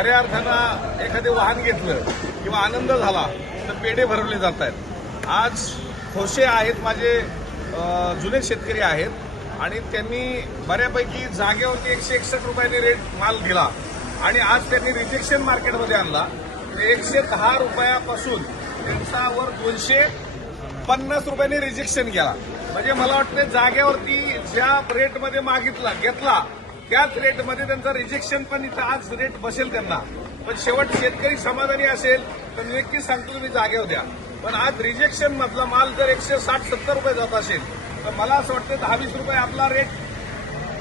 खऱ्या अर्थानं एखादे वाहन घेतलं किंवा आनंद झाला तर पेढे भरवले जात आहेत आज ठोसे आहेत माझे जुने शेतकरी आहेत आणि त्यांनी बऱ्यापैकी जागेवरती एकशे एकसष्ट रुपयांनी रेट माल दिला आणि आज त्यांनी रिजेक्शन मार्केटमध्ये आणला. एकशे दहा रुपयापासून त्यांचा वर दोनशे पन्नास रुपयांनी रिजेक्शन केला. म्हणजे मला वाटतं जागेवरती ज्या रेटमध्ये मागितला घेतला त्याच रेटमध्ये त्यांचं रिजेक्शन पण इथं आज रेट बसेल त्यांना. पण शेवट शेतकरी समाधानी असेल तर नक्कीच सांगतो तुम्ही जागे द्या पण आज रिजेक्शन मधला माल जर एकशे साठ सत्तर रुपये जात असेल तर मला असं वाटतं दहा वीस रुपये आपला रेट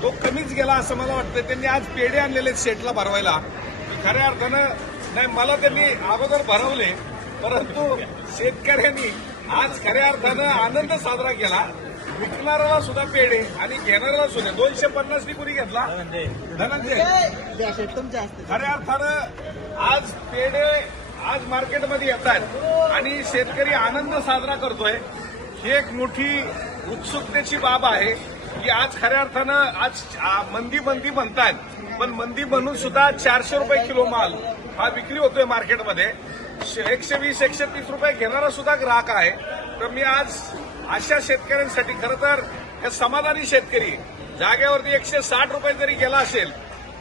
तो कमीच गेला असं मला वाटतं. त्यांनी आज पेढे आणलेले आहेत शेटला भरवायला. खऱ्या अर्थानं नाही मला त्यांनी अगोदर भरवले परंतु शेतकऱ्यांनी आज खऱ्या अर्थानं आनंद साजरा केला. विकणाऱ्याला सुद्धा पेढे आणि घेणाऱ्याला सुद्धा. दोनशे पन्नासनी कुणी घेतला. धनंजय. खऱ्या अर्थानं आज पेढे आज मार्केटमध्ये येत आहेत आणि शेतकरी आनंद साजरा करतोय. ही एक मोठी उत्सुकतेची बाब आहे की आज खऱ्या अर्थानं आज मंदी मंदी म्हणतायत पण मंदी म्हणून सुद्धा चारशे रुपये किलो माल हा विक्री होतोय मार्केटमध्ये. श- एकशे वीस एकशे तीस रुपये घेणारा सुद्धा ग्राहक आहे. तर मी आज अशा शेतकऱ्यांसाठी खरं तर हे समाधानी शेतकरी जागेवरती एकशे साठ रुपये जरी गेला असेल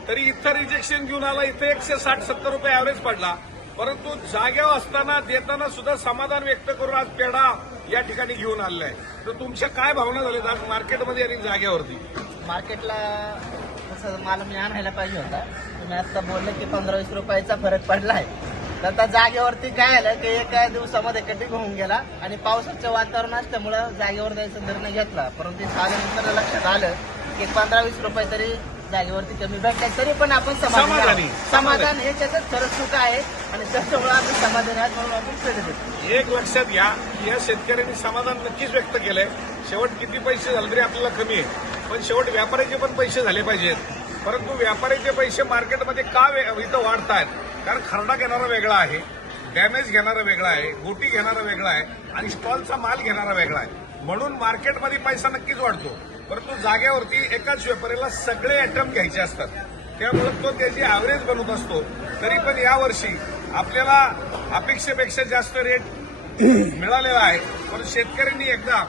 तरी इथं रिजेक्शन घेऊन आला इथं एकशे साठ सत्तर रुपये ॲव्हरेज पडला. परंतु जागेवर असताना देताना सुद्धा समाधान व्यक्त करून आज पेढा या ठिकाणी घेऊन आलेला आहे तर तुमच्या काय भावना झाल्या आज मार्केटमध्ये आणि जागेवरती. मार्केटला तसं माल मी आणायला पाहिजे होता. तुम्ही आता बोलले की पंधरा वीस रुपयाचा फरक पडला आहे तर आता जागेवरती काय आलं की एका दिवसामध्ये कटिंग होऊन गेला आणि पावसाचं वातावरण असल्यामुळं जागेवर जायचा निर्णय घेतला. परंतु आल्यानंतर लक्षात आलं की पंधरा वीस रुपये तरी जागेवरती कमी भेटले. तरी पण आपण समाधानी समाधानी. हे त्याच्यात खरंच चूक आहे आणि त्याच्यामुळे आपण समाधानी आहात म्हणून आपण क्रेडिट देतो एक लक्षात घ्या की या शेतकऱ्यांनी समाधान नक्कीच व्यक्त केलंय. शेवट किती पैसे झाले तरी आपल्याला कमी आहे. पण शेवट व्यापाऱ्याचे पण पैसे झाले पाहिजेत. परंतु व्यापाऱ्याचे पैसे मार्केटमध्ये का इथं वाढतायत? कारण खरडा घेणारा वेगळा आहे डॅमेज घेणारा वेगळा आहे गोटी घेणारा वेगळा आहे आणि स्टॉलचा माल घेणारा वेगळा आहे. म्हणून मार्केटमध्ये पैसा नक्कीच वाढतो. परंतु जागेवरती एकाच व्यापाऱ्याला सगळे आयटम घ्यायचे असतात. त्यामुळे तो त्याची ॲव्हरेज बनवत असतो. तरी पण यावर्षी आपल्याला अपेक्षेपेक्षा जास्त रेट मिळालेला आहे. पण शेतकऱ्यांनी एकदा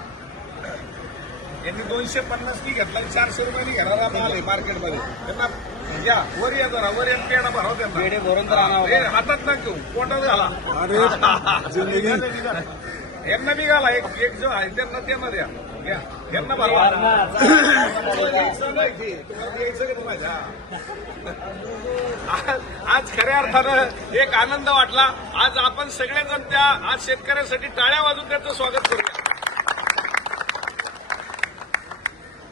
यांनी दोनशे पन्नास की घेतला आणि चारशे रुपयांनी घेणारा माल आहे मार्केटमध्ये. त्यांना घ्या वर या जरा वर या पेढा भराव त्यांना. पेढे भरून तर आणावं. हे हातात ना घेऊ पोटात घाला. यांना निघाला एक एक जो आहे त्यांना त्यांना द्या घ्या यांना भरवा. तुम्हाला द्यायचं नाही. की. तुम्हाला द्यायचं का तुम्हाला? हा. आज- आज खऱ्या अर्थानं एक आनंद वाटला. आज आपण सगळेजण त्या आज शेतकऱ्यांसाठी टाळ्या वाजून त्याचं स्वागत करूया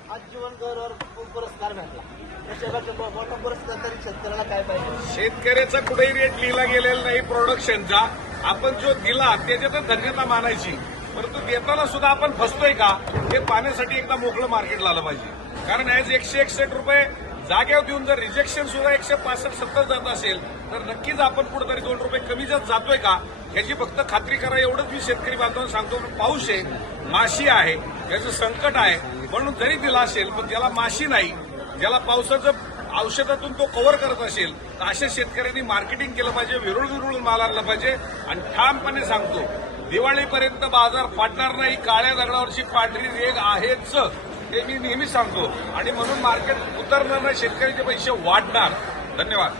आज जीवन गौरव पुरस्कार भेटला मोठा पुरस्कार तरी शेतकऱ्याला काय पाहिजे शेतकऱ्याचा कुठेही रेट लिहिला गेलेला नाही प्रोडक्शनचा आपण जो दिला त्याच्यातच धन्यता मानायची परंतु देताना सुद्धा आपण फसतोय का हे पाहण्यासाठी एकदा मोकळं मार्केटला आलं पाहिजे कारण ऍज एकशे एकसष्ट रुपये जागेवर देऊन जर रिजेक्शन सुद्धा एकशे पासष्ट सत्तर जात असेल तर नक्कीच आपण कुठेतरी दोन रुपये कमी जात जातोय का? ह्याची फक्त खात्री करा एवढंच मी शेतकरी बांधवांना सांगतो पाऊस आहे माशी आहे याचं संकट आहे. म्हणून जरी दिला असेल पण ज्याला माशी नाही ज्याला पावसाचं औषधातून तो कव्हर करत असेल तर अशा शेतकऱ्यांनी मार्केटिंग केलं पाहिजे विरुळ विरुळ माल आणला पाहिजे. आणि ठामपणे सांगतो दिवाळीपर्यंत बाजार फाटणार नाही काळ्या दगडावरची पांढरी रेग आहेच. हे मी नेहमी सांगतो. आणि म्हणून मार्केट उतरणार नाही शेतकऱ्याचे पैसे वाढणार. धन्यवाद.